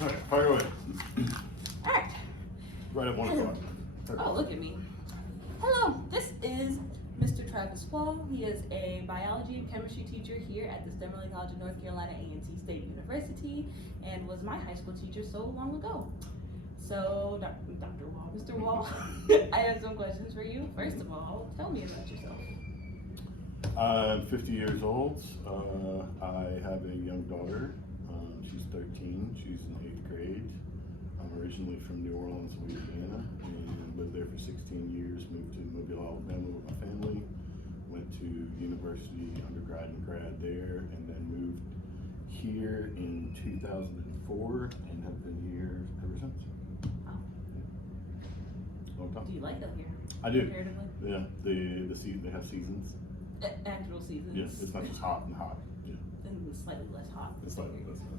All right, fire away. All right. Right at 1 o'clock. Oh, look at me. Hello, this is Mr. Travis Wall. He is a biology and chemistry teacher here at the Stemmerley College of North Carolina A&T State University and was my high school teacher so long ago. So, Dr. Wall, Mr. Wall, I have some questions for you. First of all, tell me about yourself. I'm 50 years old. I have a young daughter. She's 13. She's in 8th grade. I'm originally from New Orleans, Louisiana, and lived there for 16 years. Moved to Mobile, Alabama with my family. Went to university, undergrad and grad there, and then moved here in 2004 and have been here ever since. Oh. Long time. Do you like it here? I do. Comparatively? Yeah, they have seasons. Actual seasons. Yes, it's not just hot and hot. Yeah. And it's slightly less hot. It's slightly less hot.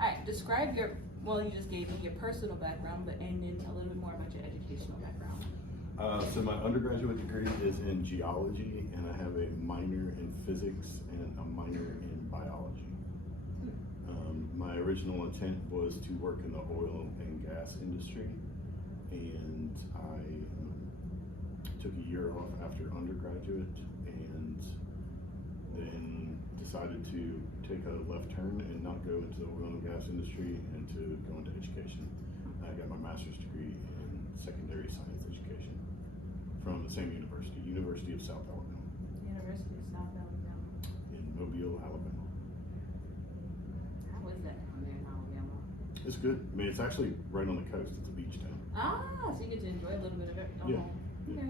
All right, describe your, well, you just gave me your personal background, but and then a little bit more about your educational background. So my undergraduate degree is in geology, and I have a minor in physics and a minor in biology. My original intent was to work in the oil and gas industry, and I took a year off after undergraduate, and then decided to take a left turn and not go into the oil and gas industry and to go into education. I got my master's degree in secondary science education from the same university, University of South Alabama. University of South Alabama. In Mobile, Alabama. How is that down there in Alabama? It's good. I mean, it's actually right on the coast. It's a beach town. Ah, so you get to enjoy a little bit of it. Yeah. Okay.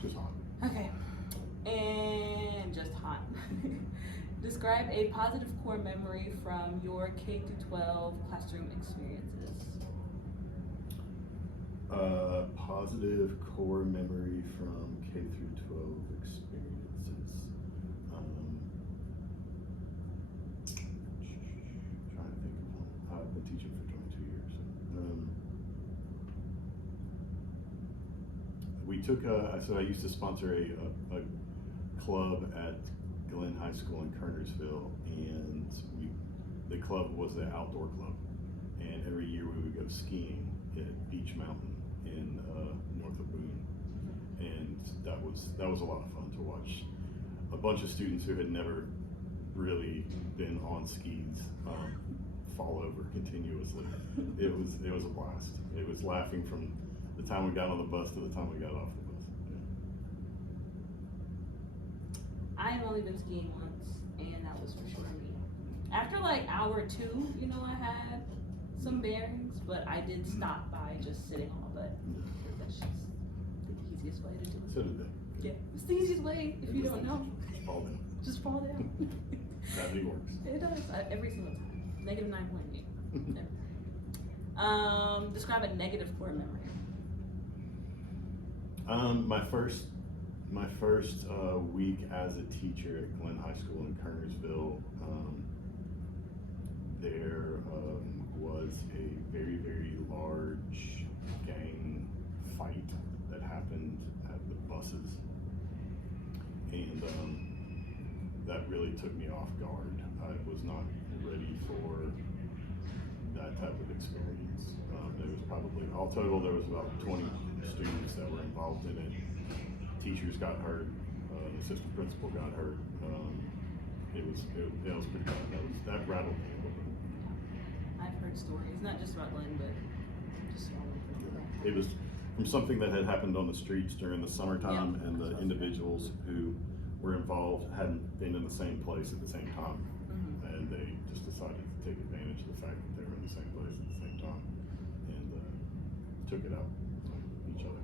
Just hot. Okay. And just hot. Describe a positive core memory from your K-12 classroom experiences. Positive core memory from K through 12 experiences. Trying to think of one. I've been teaching for 22 years. We took so I used to sponsor a club at Glenn High School in Kernersville, and the club was the outdoor club, and every year we would go skiing at Beach Mountain in north of Boone, and that was a lot of fun to watch a bunch of students who had never really been on skis fall over continuously. It was a blast. It was laughing from the time we got on the bus to the time we got off the bus. Yeah. I've only been skiing once, and that was for sure me. After like hour 2, you know, I had some bearings, but I did stop by just sitting on my butt. That's just the easiest way to do it. So did they. Yeah, it's the easiest way if you don't know. Just fall down. Just fall down. Gravity works. It does, every single time. Negative 9.8. Describe a negative core memory. My first week as a teacher at Glenn High School in Kernersville, there was a very, very large gang fight that happened at the buses, and that really took me off guard. I was not ready for that type of experience. There was probably, all total, there was about 20 students that were involved in it. Teachers got hurt, the assistant principal got hurt. It was pretty bad. That rattled me a little bit. I've heard stories, not just about Glenn, but just all over. It was from something that had happened on the streets during the summertime, Yeah. and the individuals who were involved hadn't been in the same place at the same time. Mm-hmm. And they just decided to take advantage of the fact that they were in the same place at the same time, and took it out on each other.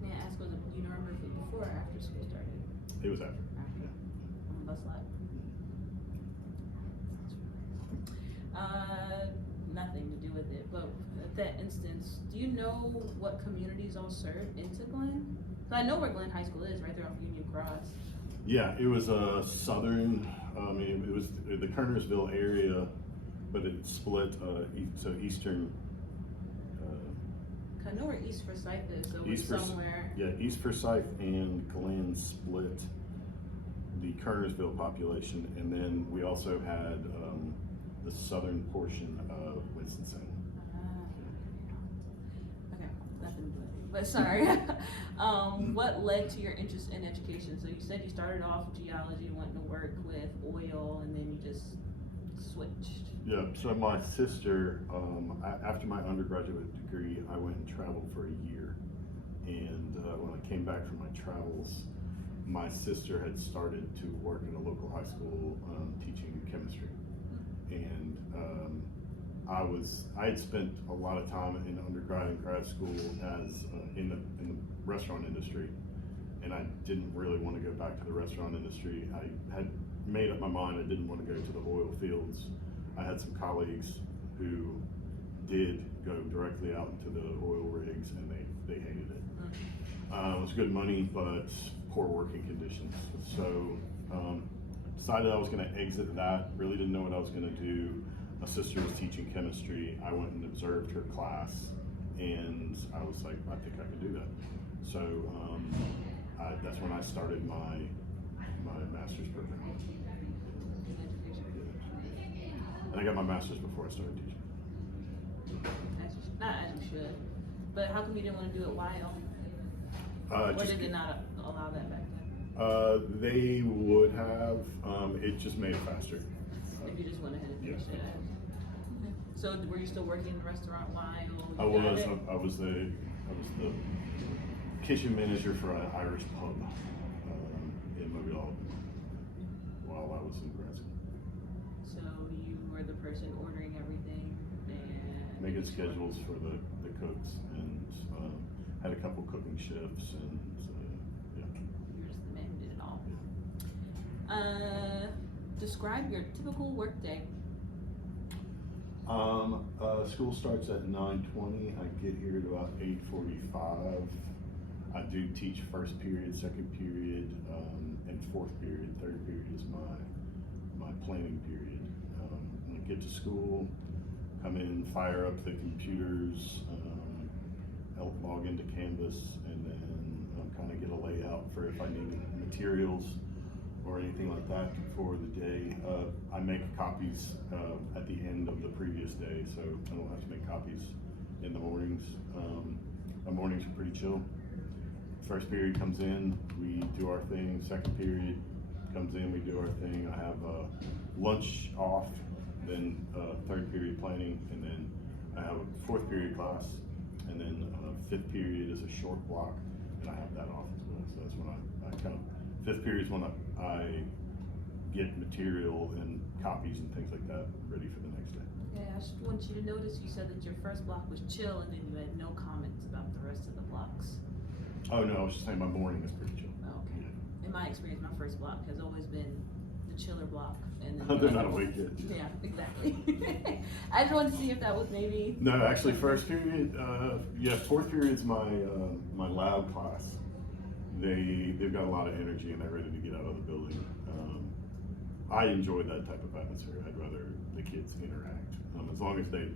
May I ask, do you remember if it was before or after school started? It was after. After. Yeah. On the bus lot? Nothing to do with it, but at that instance, do you know what communities all serve into Glenn? So I know where Glenn High School is, right there off Union Cross. Yeah, it was a southern, it was the Kernersville area, but it split, so eastern. I know where East Forsyth is, so it's somewhere. Yeah, East Forsyth and Glenn split the Kernersville population, and then we also had the southern portion of Winston-Salem. Okay, nothing but sorry. What led to your interest in education? So you said you started off with geology, wanting to work with oil, and then you just switched. Yeah, so my sister, after my undergraduate degree, I went and traveled for a year. And when I came back from my travels, my sister had started to work in a local high school teaching chemistry. And I had spent a lot of time in undergrad and grad school as in the restaurant industry, and I didn't really want to go back to the restaurant industry. I had made up my mind I didn't want to go to the oil fields. I had some colleagues who did go directly out into the oil rigs, and they hated it. It was good money, but poor working conditions. So decided I was going to exit that. Really didn't know what I was going to do. My sister was teaching chemistry. I went and observed her class, and I was like, I think I can do that. So that's when I started my master's program. And I got my master's before I started teaching. Not as you should, but how come you didn't want to do it while? Or did they not allow that back then? They would have. It just made it faster. If you just went ahead and finished it. So were you still working in the restaurant while I was the kitchen manager for an Irish pub in Mobile while I was in grad school. So you were the person ordering everything and making schedules for the cooks, and had a couple cooking shifts, and yeah. You were just the man who did it all. Describe your typical work day. School starts at 9:20. I get here at about 8:45. I do teach first period, second period, and fourth period. Third period is my planning period. When I get to school, come in, fire up the computers, help log into Canvas, and then kind of get a layout for if I need materials or anything like that for the day. I make copies at the end of the previous day, so I don't have to make copies in the mornings. My mornings are pretty chill. First period comes in, we do our thing. Second period comes in, we do our thing. I have lunch off, then third period planning, and then I have a fourth period class, and then fifth period is a short block, and I have that off as well. So that's when I kind of, fifth period is when I get material and copies and things like that ready for the next day. Yeah, I just want you to notice you said that your first block was chill, and then you had no comments about the rest of the blocks. Oh no, I was just saying my morning is pretty chill. Oh, okay. Yeah. In my experience, my first block has always been the chiller block, and They're then not awake yet. Yeah, exactly. I just wanted to see if that was maybe. No, actually, first period. Yeah, fourth period is my my lab class. They've got a lot of energy and they're ready to get out of the building. I enjoy that type of atmosphere. I'd rather the kids interact, as long as they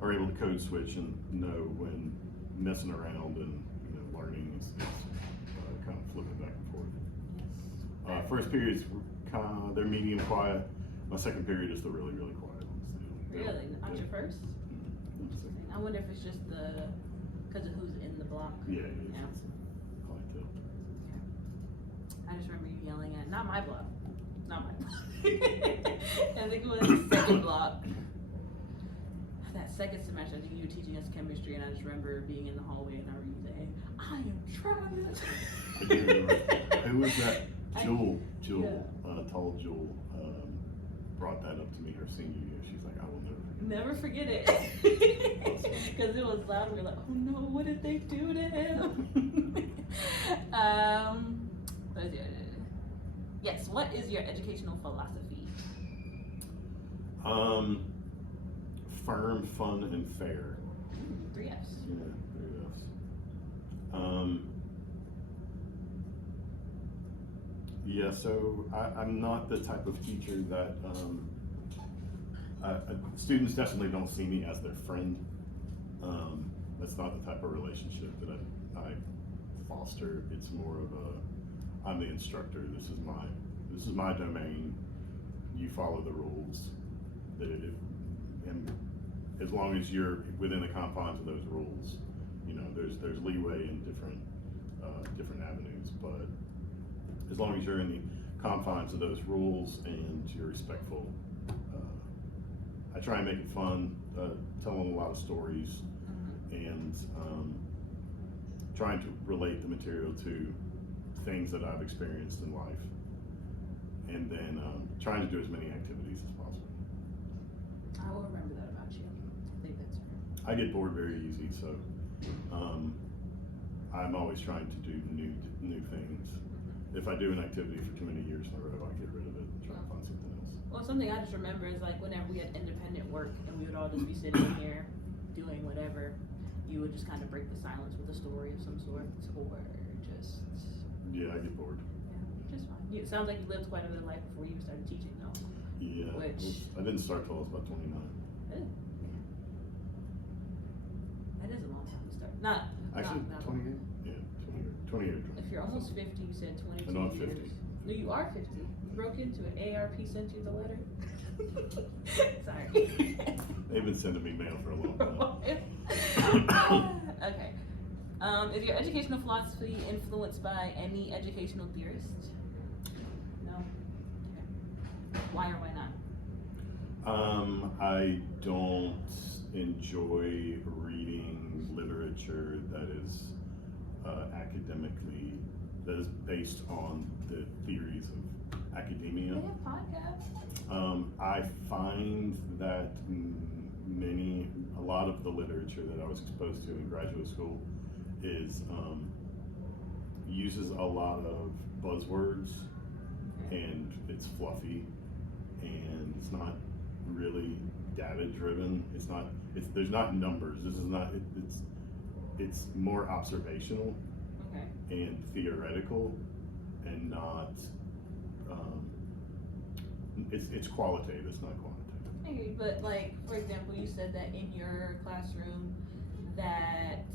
are able to code switch and know when messing around and learning is kind of flipping back and forth. First period is they're medium quiet. My second period is the really quiet ones. Really, not your first? Mm-hmm. I wonder if it's just because of who's in the block. Yeah. I just remember you yelling at, not my block. I think it was the second block. That second semester, I think you were teaching us chemistry, and I just remember being in the hallway and I remember you saying, I am trying. I do remember. Who was that? Jewel, tall Jewel, brought that up to me her senior year. She's like, I will never forget it. Never forget it. Because it was loud and we were like, oh no, what did they do to him? Yes, what is your educational philosophy? Firm, fun, and fair. 3 F's. Yeah, 3 F's. Yeah, so I'm not the type of teacher that students definitely don't see me as their friend. That's not the type of relationship that I foster. It's more of I'm the instructor. This is my domain. You follow the rules. If and as long as you're within the confines of those rules, you know, there's leeway in different avenues, but as long as you're in the confines of those rules and you're respectful, I try and make it fun, telling a lot of stories, and trying to relate the material to things that I've experienced in life, and then trying to do as many activities as possible. I will remember that about you. I think that's fair. I get bored very easy, so I'm always trying to do new things. If I do an activity for too many years in a row, I get rid of it and try to find something else. Well, something I just remember is like whenever we had independent work and we would all just be sitting here doing whatever, you would just kind of break the silence with a story of some sort, or just. Yeah, I get bored. Yeah, just fine. It sounds like you lived quite a bit of life before you started teaching, though. Yeah, I didn't start till I was about 29. That is a long time to start. Not Actually, not 28? Yeah, 28. If you're almost 50, you said 22 I know I'm years. 50. No, you are 50. You broke into it. AARP sent you the letter. Sorry. They've been sending me mail for a long time. Okay. Is your educational philosophy influenced by any educational theorist? No? Okay. Why or why not? I don't enjoy reading literature that is that is based on the theories of academia. They have podcasts. I find that a lot of the literature that I was exposed to in graduate school is uses a lot of buzzwords, and it's fluffy, and it's not really data driven. There's not numbers. This is not. It's more observational. Okay. And theoretical, and not. It's qualitative. It's not quantitative. Maybe, but like, for example, you said that in your classroom that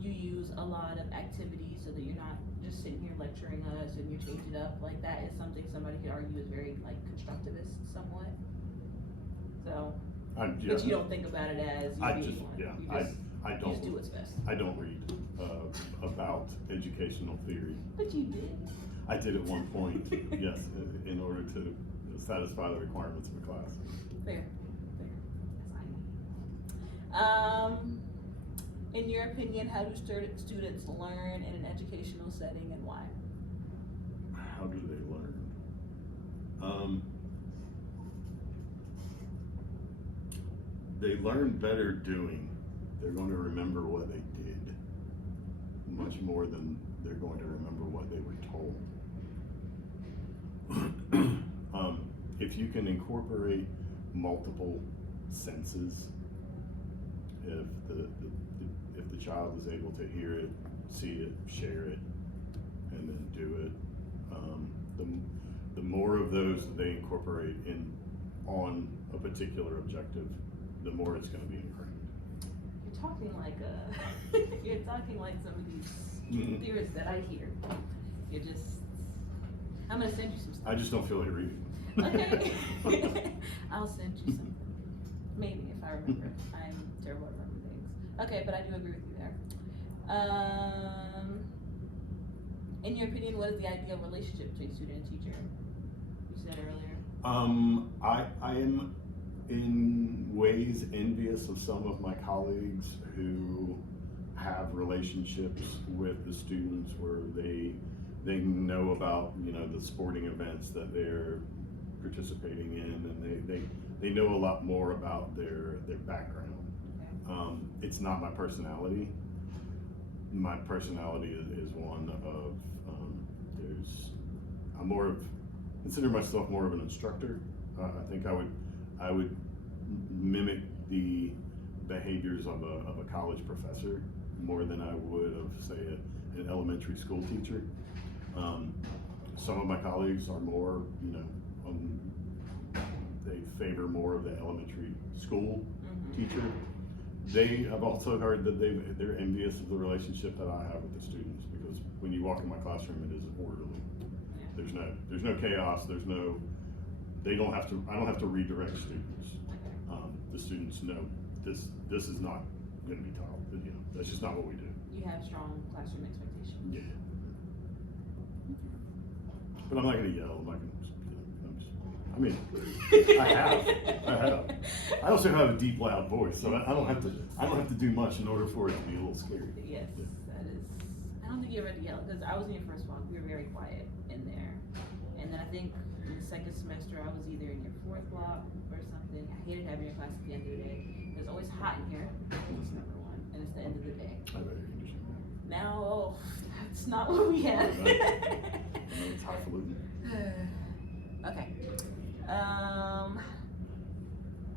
you use a lot of activities so that you're not just sitting here lecturing us and you're changing up. Like, that is something somebody could argue is very like constructivist somewhat. So, Yeah, but you don't think about it as you being one. I don't. You just do what's best. I don't read about educational theory. But you did. I did at one point, yes, in order to satisfy the requirements of a class. Fair. That's fine. In your opinion, how do students learn in an educational setting, and why? How do they learn? They learn better doing. They're going to remember what they did much more than they're going to remember what they were told. If you can incorporate multiple senses, if the child is able to hear it, see it, share it, and then do it, the more of those that they incorporate on a particular objective, the more it's going to be ingrained. You're talking like some of these theorists that I hear. I'm gonna send you some stuff. I just don't feel like reading. Okay. I'll send you something. Maybe, if I remember. I'm terrible at remembering things. Okay, but I do agree with you there. In your opinion, what is the ideal relationship between student and teacher? You said earlier. I am in ways envious of some of my colleagues who have relationships with the students where they know about, you know, the sporting events that they're participating in, and they know a lot more about their background. It's not my personality. My personality is one of consider myself more of an instructor. I think I would mimic the behaviors of a college professor more than I would of, say, an elementary school teacher. Some of my colleagues are more, you know, they favor more of the elementary school teacher. I've also heard that they're envious of the relationship that I have with the students, because when you walk in my classroom, it is orderly. There's no chaos. I don't have to redirect students. the students know this is not going to be taught. You know, that's just not what we do. You have strong classroom expectations. Yeah. But I'm not going to yell. I'm not going to. I mean, I have. I also have a deep, loud voice, so I don't have to do much in order for it to be a little scary. Yes, Yeah. that is. I don't think you ever had to yell because I was in your first one. We were very quiet in there, and then I think in the second semester I was either in your fourth block or something. I hated having your class at the end of the day. It was always hot in here. That's number one, and it's the end of the day. I have air conditioning. Now, that's not what we have. It's highfalutin. Okay.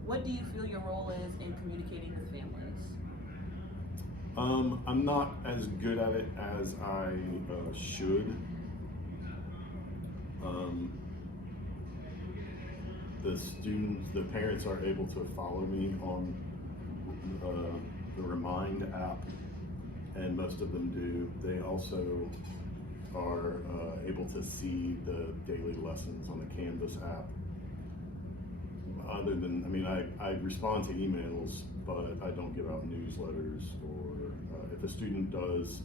What do you feel your role is in communicating with families? I'm not as good at it as I should. The parents are able to follow me on the Remind app, and most of them do. They also are able to see the daily lessons on the Canvas app. Other than, I mean, I respond to emails, but I don't give out newsletters, or if a student does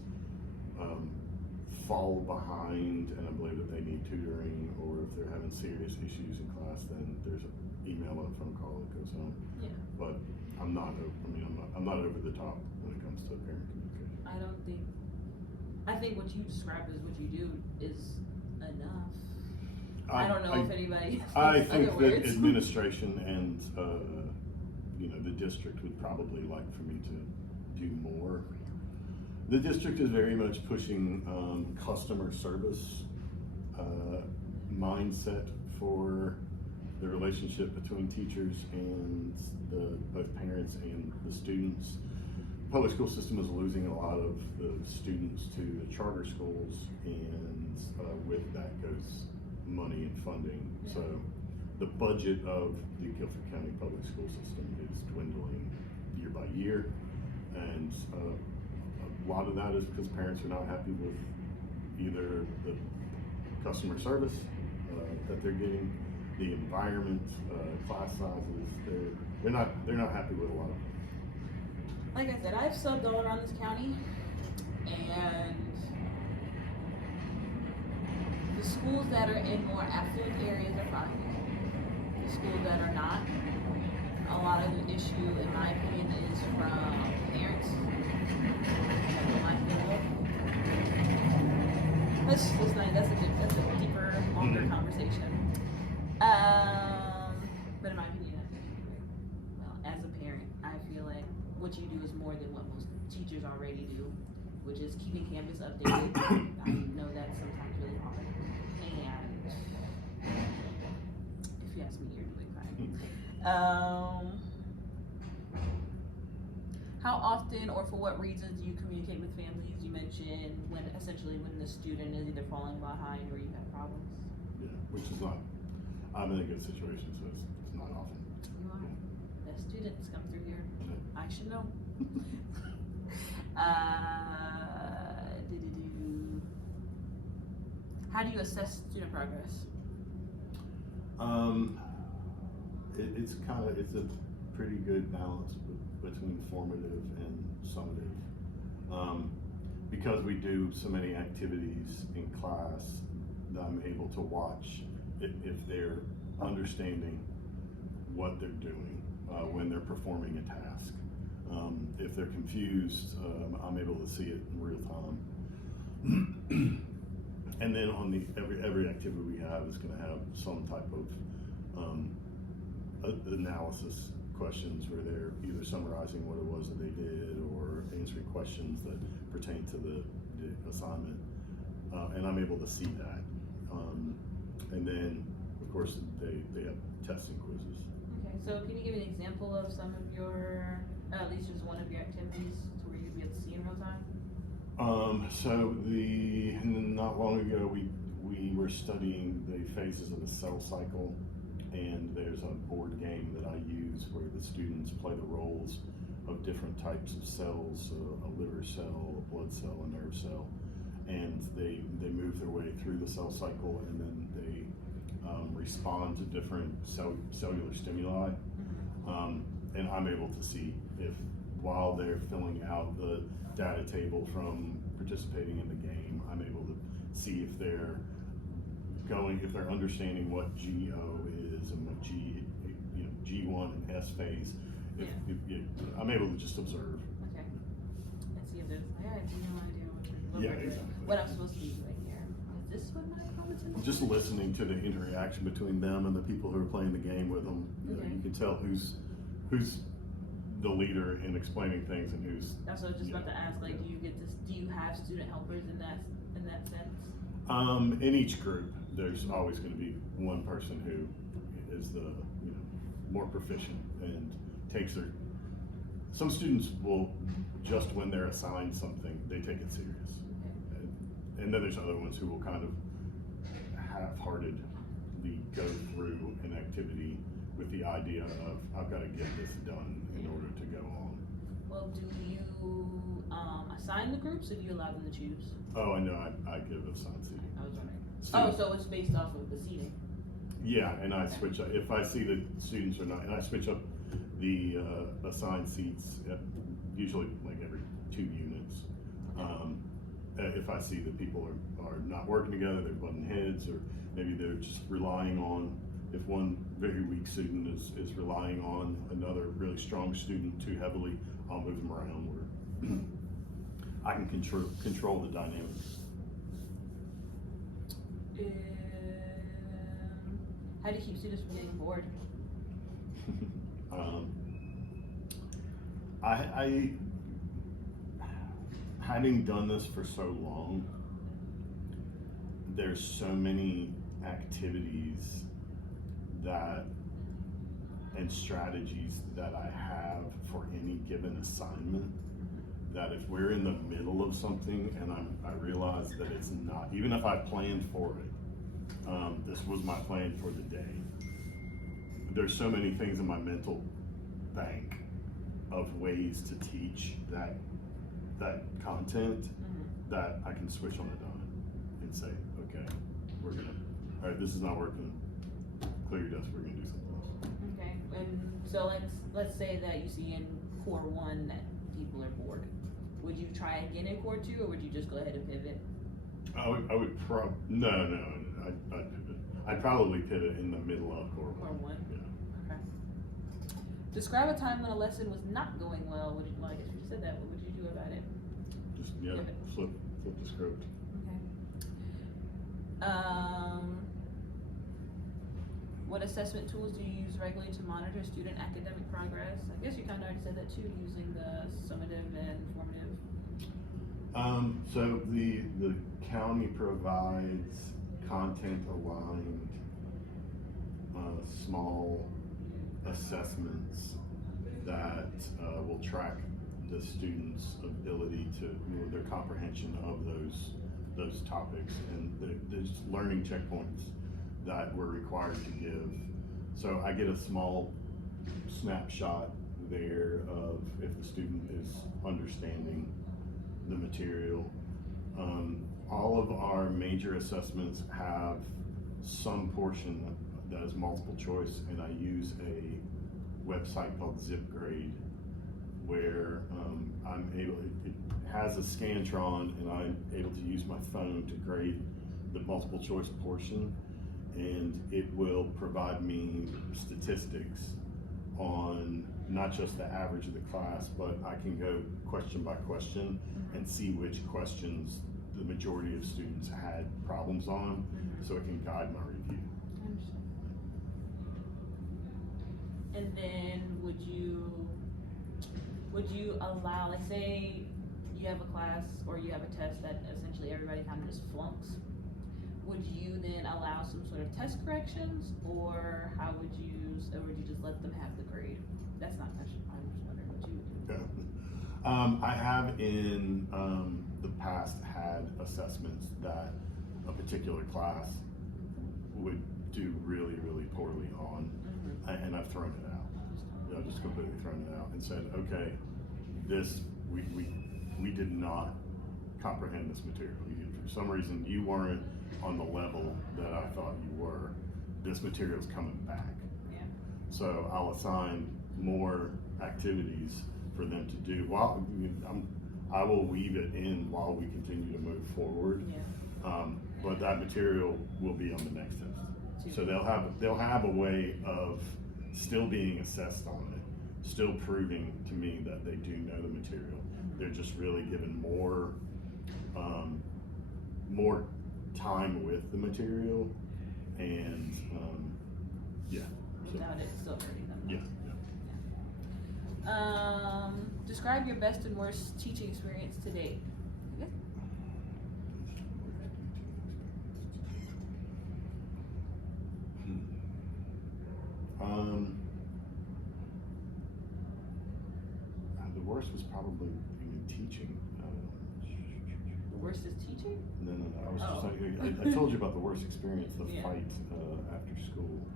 fall behind and I believe that they need tutoring, or if they're having serious issues in class, then there's an email and a phone call that goes home. Yeah. But I'm not over the top when it comes to parent communication. I think what you described as what you do is enough. I don't know if anybody I thinks think other that words. administration and the district would probably like for me to do more. The district is very much pushing customer service mindset for the relationship between teachers and both parents and the students. Public school system is losing a lot of the students to the charter schools, and with that goes money and funding. Yeah. So the budget of the Guilford County public school system is dwindling year by year, and a lot of that is because parents are not happy with either the customer service that they're getting, the environment, class sizes. They're not happy with a lot of it. Like I said, I've subbed all around this county, and the schools that are in more affluent areas are fine. The schools that are not, a lot of the issue, in my opinion, is from parents. That's a deeper, longer conversation. But in my opinion, well, as a parent, I feel like what you do is more than what most teachers already do, which is keeping Canvas updated. I know that's sometimes really hard. And if you ask me, you're doing fine. How often or for what reasons do you communicate with families? You mentioned when the student is either falling behind or you have problems. Yeah, which is not. I'm in a good situation, so it's not often. You are. The students come through here. Yeah. I should know. How do you assess student progress? It's a pretty good balance between formative and summative. Because we do so many activities in class, I'm able to watch if they're understanding what they're doing when they're performing a task. If they're confused, I'm able to see it in real time. And then on every activity we have is going to have some type of analysis questions where they're either summarizing what it was that they did or answering questions that pertain to the assignment, and I'm able to see that. And then, of course, they have tests and quizzes. Okay, so can you give me an example of some of your, at least just one of your activities to where you'd be able to see in real time? So not long ago, we were studying the phases of the cell cycle, and there's a board game that I use where the students play the roles of different types of cells, a liver cell, a blood cell, a nerve cell, and they move their way through the cell cycle, and then they respond to different cellular stimuli. And I'm able to see if, while they're filling out the data table from participating in the game, I'm able to see if they're understanding what GO is and what G1 and S phase. I'm able to just observe. Okay. And see if there's, I have no idea Exactly. what I'm supposed to be doing here. Is this what my competency? Just listening to the interaction between them and the people who are playing the game with them. Okay. You can tell who's the leader in explaining things and who's. That's what I was just about to ask. Like, do you have student helpers in that sense? In each group, there's always going to be one person who is the more proficient and takes their. Some students will, just when they're assigned something, they take it serious, and then there's other ones who will kind of half-heartedly go through an activity with the idea of, I've got to get this done in order to go on. Well, do you assign the groups, or do you allow them to choose? Oh, I know. I give assigned seating. I was wondering. Students. Oh, so it's based off of the seating. Yeah, and I switch up if I see that students are not, and I switch up the assigned seats usually like every 2 units. If I see that people are not working together, they're butting heads, or maybe they're just relying on. If one very weak student is relying on another really strong student too heavily, I'll move them around where I can control the dynamics. How do you keep students from getting bored? I having done this for so long, there's so many activities and strategies that I have for any given assignment, that if we're in the middle of something and I realize that it's not, even if I planned for it, this was my plan for the day, there's so many things in my mental bank of ways to teach that content that I can switch on a dime and say, okay, all right, this is not working, clear your desk, we're gonna do something else. Okay, and so let's say that you see in core 1 that people are bored. Would you try again in core 2, or would you just go ahead and pivot? I would no, I'd pivot. I'd probably pivot in the middle of core 1. Core 1? Yeah. Okay. Describe a time when a lesson was not going well. Well, I guess you said that. What would you do about it? Just Pivot. flip the script. Okay. What assessment tools do you use regularly to monitor student academic progress? I guess you kind of already said that too, using the summative and formative. So the county provides content-aligned small assessments that will track the students' ability to, their comprehension of those topics, and there's learning checkpoints that we're required to give. So I get a small snapshot there of if the student is understanding the material. All of our major assessments have some portion that is multiple choice, and I use a website called ZipGrade where it has a Scantron, and I'm able to use my phone to grade the multiple choice portion, and it will provide me statistics on not just the average of the class, but I can go question by question and see which questions the majority of students had problems on, so it can guide my review. And then would you allow, like, say you have a class or you have a test that essentially everybody kind of just flunks, would you then allow some sort of test corrections, or how would you just let them have the grade? That's not a question, I'm just wondering what you would do. Yeah. I have in the past had assessments that a particular class would do really, really poorly on, and I've thrown it out. I've just completely thrown it out and said, okay, we did not comprehend this material. For some reason, you weren't on the level that I thought you were. This material's coming back. Yeah. So I'll assign more activities for them to do. While I will weave it in while we continue to move forward. Yeah. But that material will be on the next test. So they'll have a way of still being assessed on it, still proving to me that they do know the material. They're just really given more time with the material, and yeah. So, Without it still hurting them. yeah. Describe your best and worst teaching experience to date. The worst was probably teaching. The worst is teaching? No. I was just like, I told you about the worst experience, the Yeah. fight after school.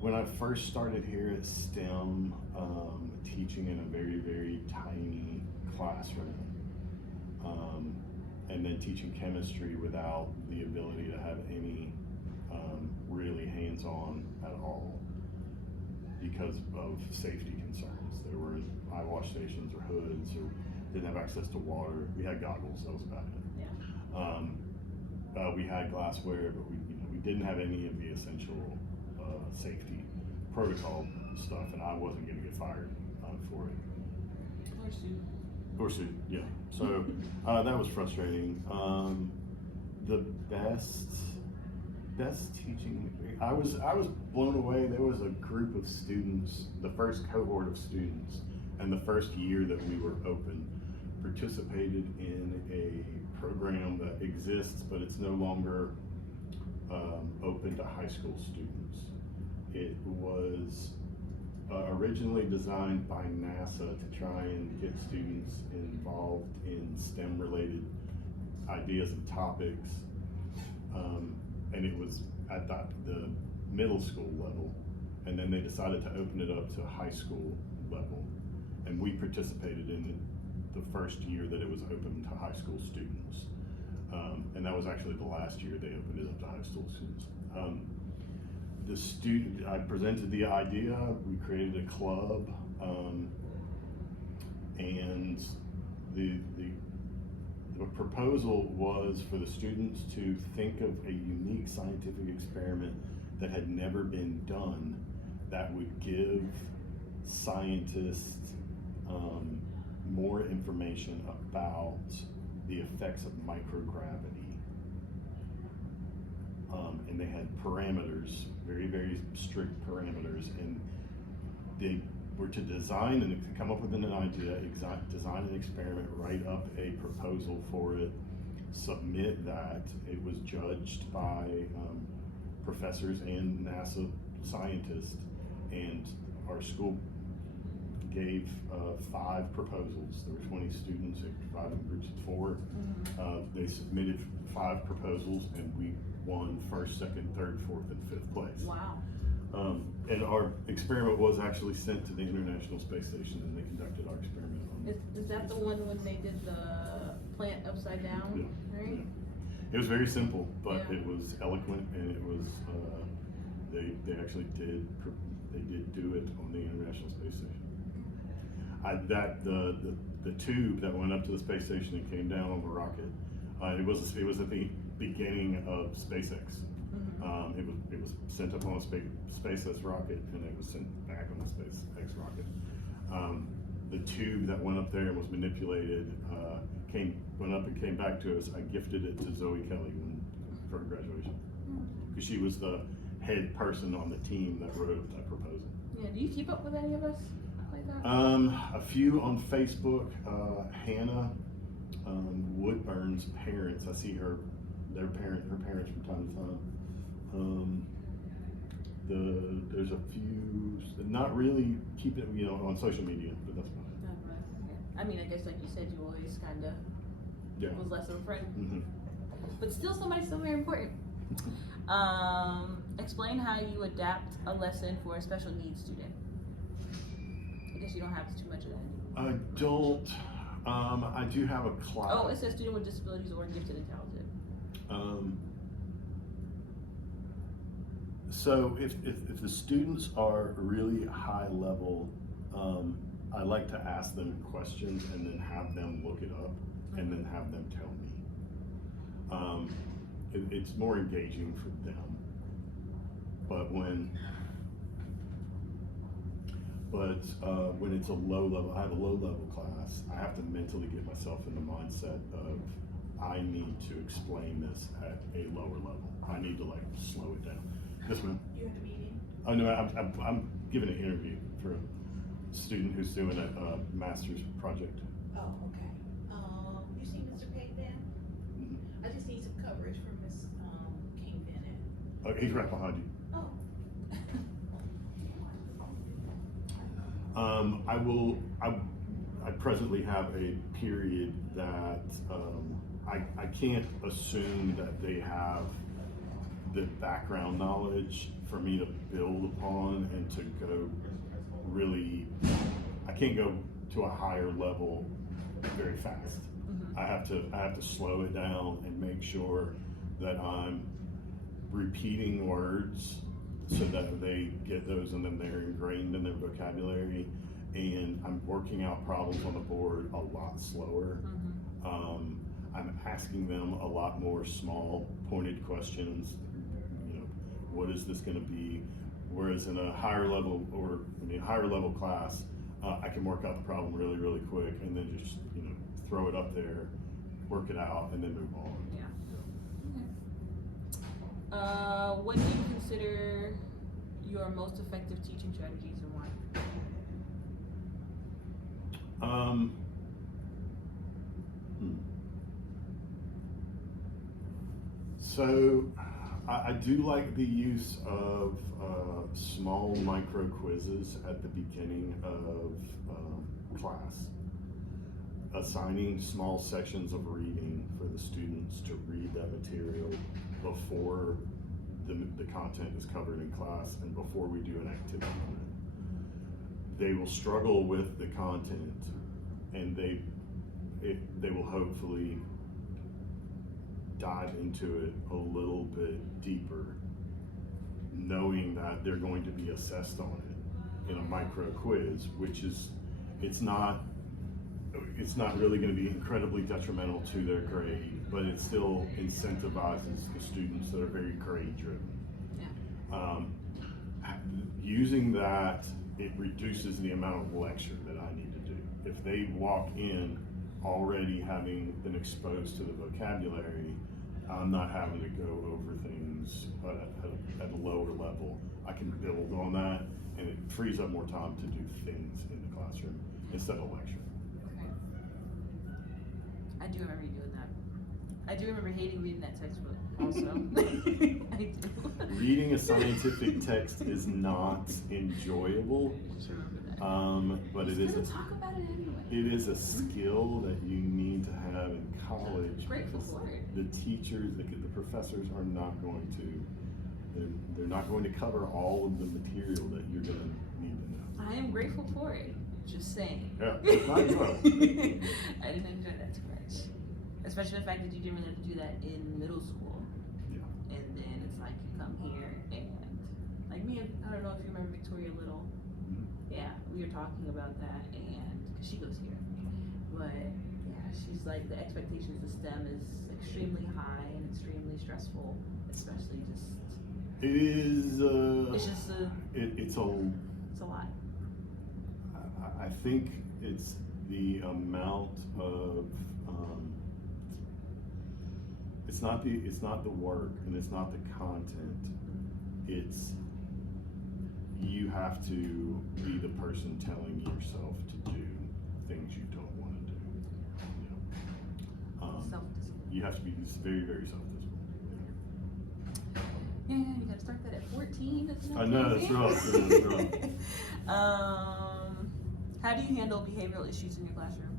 When I first started here at STEM, teaching in a very, very tiny classroom, and then teaching chemistry without the ability to have any really hands-on at all because of safety concerns. There were eyewash stations or hoods, or didn't have access to water. We had goggles, that was about it. Yeah. We had glassware, but we didn't have any of the essential safety protocol stuff, and I wasn't going to get fired for it. Or sued, yeah. So that was frustrating. The best teaching, I was blown away. There was a group of students, the first cohort of students, and the first year that we were open, participated in a program that exists, but it's no longer open to high school students. It was originally designed by NASA to try and get students involved in STEM related ideas and topics, and it was at the middle school level, and then they decided to open it up to high school level, and we participated in it the first year that it was open to high school students, and that was actually the last year they opened it up to high school students. I presented the idea, we created a club, and the proposal was for the students to think of a unique scientific experiment that had never been done that would give scientists more information about the effects of microgravity. And they had parameters, very, very strict parameters, and they were to design and to come up with an idea, design an experiment, write up a proposal for it, submit that. It was judged by professors and NASA scientists, and our school gave 5 proposals. There were 20 students, divided in groups of 4. They submitted 5 proposals, and we won 1st, 2nd, 3rd, 4th, and 5th place. Wow. And our experiment was actually sent to the International Space Station, and they conducted our experiment on it. Is that the one when they did the plant upside down? Yeah. Right? Yeah. It was very simple, but Yeah. it was eloquent, and it was they actually did do it on the International Space Station. The tube that went up to the space station and came down on the rocket, it was at the beginning of SpaceX. It was sent up on a SpaceX rocket, and it was sent back on the SpaceX rocket. The tube that went up there and was manipulated went up and came back to us. I gifted it to Zoe Kelly for her graduation, because she was the head person on the team that wrote that proposal. Yeah. Do you keep up with any of us like that? A few on Facebook. Hannah Woodburn's parents. I see her parents from time to time. There's a few, not really keep it, on social media, but that's fine. I mean, I guess like you said, you always kind of was less of a friend, but still somebody still very important. Explain how you adapt a lesson for a special needs student. I guess you don't have too much of that anymore. I don't. I do have a class. Oh, it says student with disabilities or gifted and talented. So if the students are really high level, I like to ask them questions and then have them look it up and then have them tell me. It's more engaging for them. But when it's a low level, I have a low level class, I have to mentally get myself in the mindset of I need to explain this at a lower level. I need to like slow it down. Yes, ma'am. You had a meeting? Oh no, I'm giving an interview for a student who's doing a master's project. Oh, okay. You see Mr. Kate Van? I just need some coverage for Miss King Bennett. Oh, he's right behind you. Oh. I presently have a period that I can't assume that they have the background knowledge for me to build upon and to go really, I can't go to a higher level very fast. I have to slow it down and make sure that I'm repeating words so that they get those and then they're ingrained in their vocabulary, and I'm working out problems on the board a lot slower. I'm asking them a lot more small pointed questions. You know, what is this going to be? Whereas in a higher level higher level class, I can work out the problem really, really quick and then just, you know, throw it up there, work it out, and then move on. Yeah. Okay. What do you consider your most effective teaching strategies and why? So I do like the use of small micro quizzes at the beginning of class. Assigning small sections of reading for the students to read that material before the content is covered in class and before we do an activity on it. They will struggle with the content, and they will hopefully dive into it a little bit deeper, knowing that they're going to be assessed on it in a micro quiz, which is, it's not really going to be incredibly detrimental to their grade, but it still incentivizes the students that are very grade driven. Yeah. Using that, it reduces the amount of lecture that I need to do. If they walk in already having been exposed to the vocabulary, I'm not having to go over things at a lower level. I can build on that, and it frees up more time to do things in the classroom instead of lecture. Okay. I do remember you doing that. I do remember hating reading that textbook also. I do. Reading a scientific text is not enjoyable, but it is talk about it anyway. it is a skill that you need to have in college. Grateful because for it. the teachers, the professors are not going to, they're not going to cover all of the material that you're going to need to know. I am grateful for it. Just saying. Yeah, it's not well. I didn't enjoy that too much. Especially the fact that you didn't really have to do that in middle school. Yeah. And then it's like you come here and, like me, I don't know if you remember Victoria Little. Yeah, we were talking about that, and cause she goes here. But yeah, she's like, the expectations of STEM is extremely high and extremely stressful, especially just. It is. It's just it's a lot. I think it's the amount of it's not the work and it's not the content. It's you have to be the person telling yourself to do things you don't want to do. You know? Self-discipline. You have to be very, very self-disciplined. Yeah, you gotta start that at 14. Isn't that I know, crazy? that's rough. How do you handle behavioral issues in your classroom?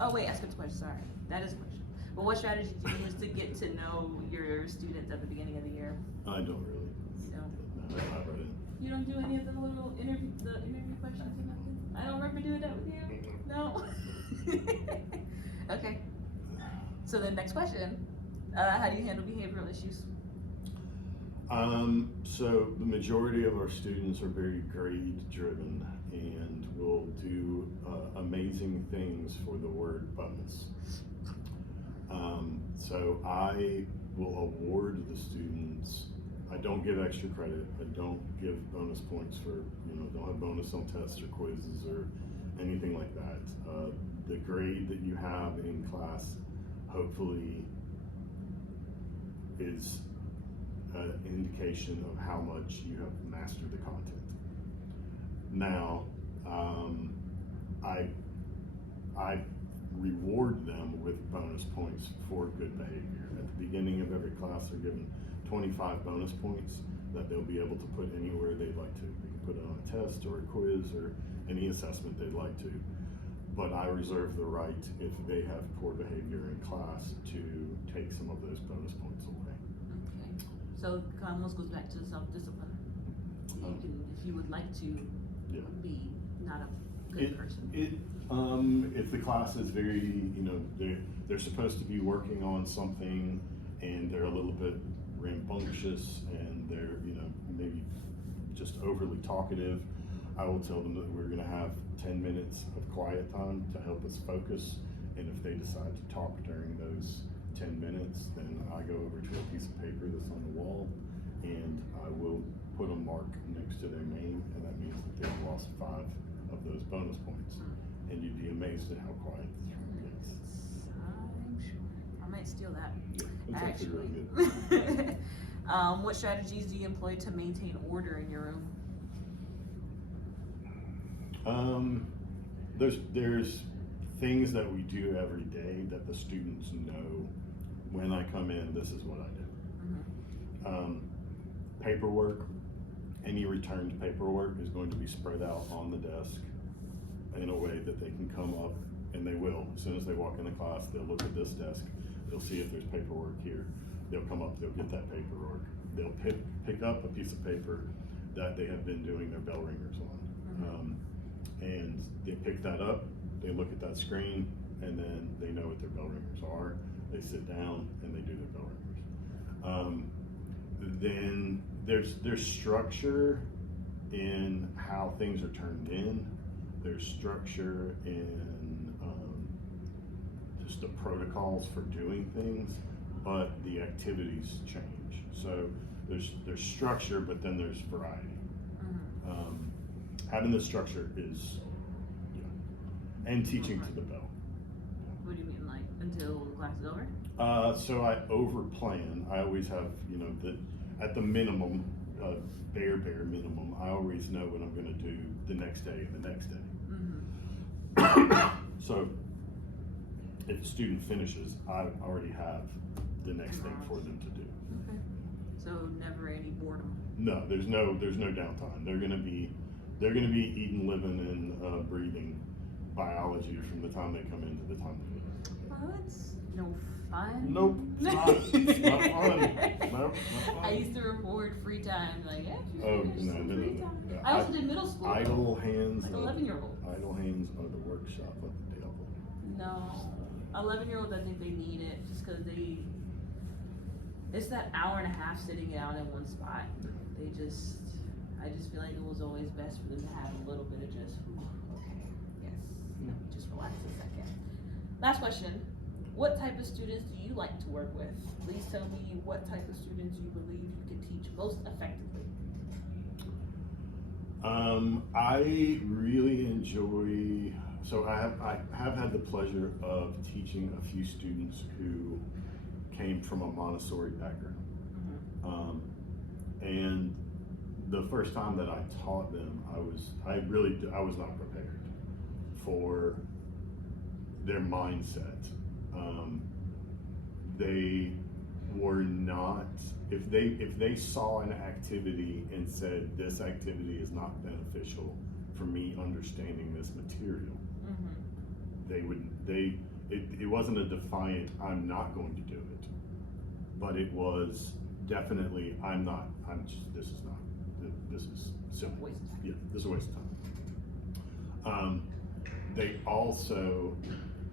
Oh wait, ask a question. Sorry, that is a question. But what strategy do you use to get to know your students at the beginning of the year? I don't really. You don't? No, not really. You don't do any of the little interview questions or nothing? I don't remember doing that with you. No. Okay. So the next question: how do you handle behavioral issues? So the majority of our students are very grade driven and will do amazing things for the word bonus. So I will award the students. I don't give extra credit. I don't give bonus points for, don't have bonus on tests or quizzes or anything like that. The grade that you have in class hopefully is an indication of how much you have mastered the content. Now, I reward them with bonus points for good behavior. At the beginning of every class, they're given 25 bonus points that they'll be able to put anywhere they'd like to. They can put it on a test or a quiz or any assessment they'd like to. But I reserve the right, if they have poor behavior in class, to take some of those bonus points away. Okay. So it almost goes back to self-discipline. You can, if you would like to be not a good person. If the class is very, they're supposed to be working on something and they're a little bit rambunctious and they're, maybe just overly talkative, I will tell them that we're gonna have 10 minutes of quiet time to help us focus. And if they decide to talk during those 10 minutes, then I go over to a piece of paper that's on the wall and I will put a mark next to their name, and that means that they've lost 5 of those bonus points. And you'd be amazed at how quiet this room gets. I'm sure. I might steal that. Yeah, it's actually really good. What strategies do you employ to maintain order in your room? There's things that we do every day that the students know when I come in, this is what I do. Paperwork, any returned paperwork is going to be spread out on the desk in a way that they can come up, and they will. As soon as they walk into class, they'll look at this desk, they'll see if there's paperwork here. They'll come up, they'll get that paperwork. They'll pick up a piece of paper that they have been doing their bell ringers on. And they pick that up, they look at that screen, and then they know what their bell ringers are. They sit down and they do their bell ringers. Then there's structure in how things are turned in. There's structure in just the protocols for doing things, but the activities change. So there's structure, but then there's variety. Having the structure is, and teaching to the bell. What do you mean, like until the class is over? So I over plan. I always have, at the minimum, bare minimum, I always know what I'm gonna do the next day and the next day. So if a student finishes, I already have the next thing for them to do. Okay. So never any boredom? No, there's no downtime. They're gonna be eating, living, and breathing biology from the time they come in to the time they leave. Well, that's no fun. Nope, it's not. It's not fun. Nope, not fun. I used to reward free time, like, yeah, you Oh, finished no. free time. Yeah, I also did middle school. Idle hands. Like 11-year-old. Idle hands are the workshop of the devil. No, 11-year-olds, I think they need it just because it's that hour and a half sitting out in one spot. I just feel like it was always best for them to have a little bit of just, okay, yes, just relax a second. Last question. What type of students do you like to work with? Please tell me what type of students you believe you can teach most effectively. I really enjoy, so I have had the pleasure of teaching a few students who came from a Montessori background. And the first time that I taught them, I was not prepared for their mindset. They were not, if they saw an activity and said, this activity is not beneficial for me understanding this material, it wasn't a defiant, I'm not going to do it, but it was definitely, this is silly. Waste of time. Yeah, this is a waste of time. They also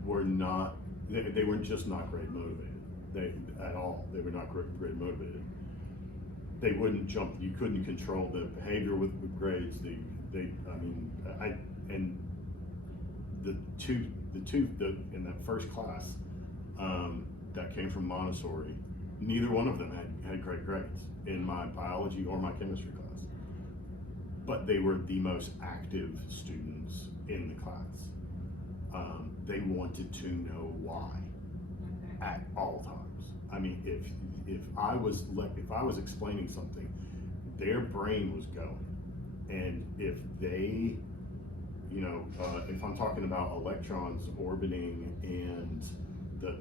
were not, they were just not grade motivated. At all. They were not grade motivated. they wouldn't jump. You couldn't control the behavior with grades. And the two in that first class that came from Montessori, neither one of them had great grades in my biology or my chemistry class. But they were the most active students in the class. They wanted to know why at all times. I mean, if I was explaining something, their brain was going, and if they, if I'm talking about electrons orbiting and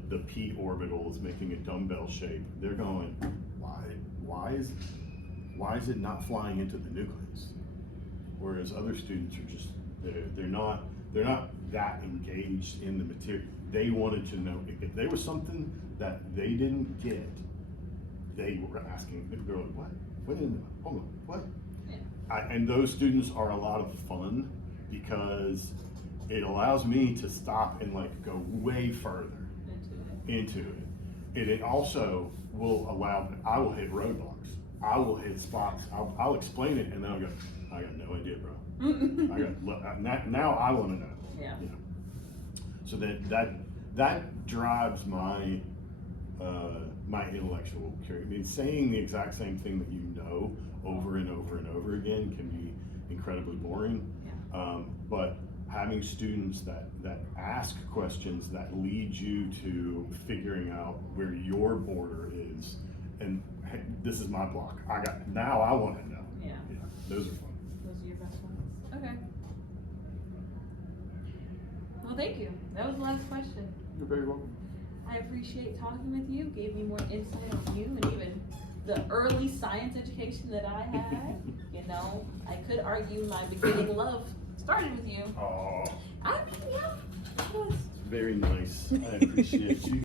the p orbital is making a dumbbell shape, they're going, why is it not flying into the nucleus? Whereas other students are just they're not that engaged in the material. They wanted to know if there was something that they didn't get. They were asking. They were like, "What? What in? Hold on, what?" Yeah. And those students are a lot of fun because it allows me to stop and like go way further into it. And it also will allow. I will hit roadblocks. I will hit spots. I'll explain it, and then I'll go, I got no idea, bro. Now I want to know. Yeah. So that drives my my intellectual curiosity. I mean, saying the exact same thing that you know over and over and over again can be incredibly boring. Yeah. But having students that ask questions that lead you to figuring out where your border is, and hey, this is my block. Now I want to know. Yeah. Those are fun. Those are your best ones. Okay. Well, thank you. That was the last question. You're very welcome. I appreciate talking with you. Gave me more insight on you and even the early science education that I had. I could argue my beginning love started with you. Oh. I mean, yeah. It was. Very nice. I appreciate you.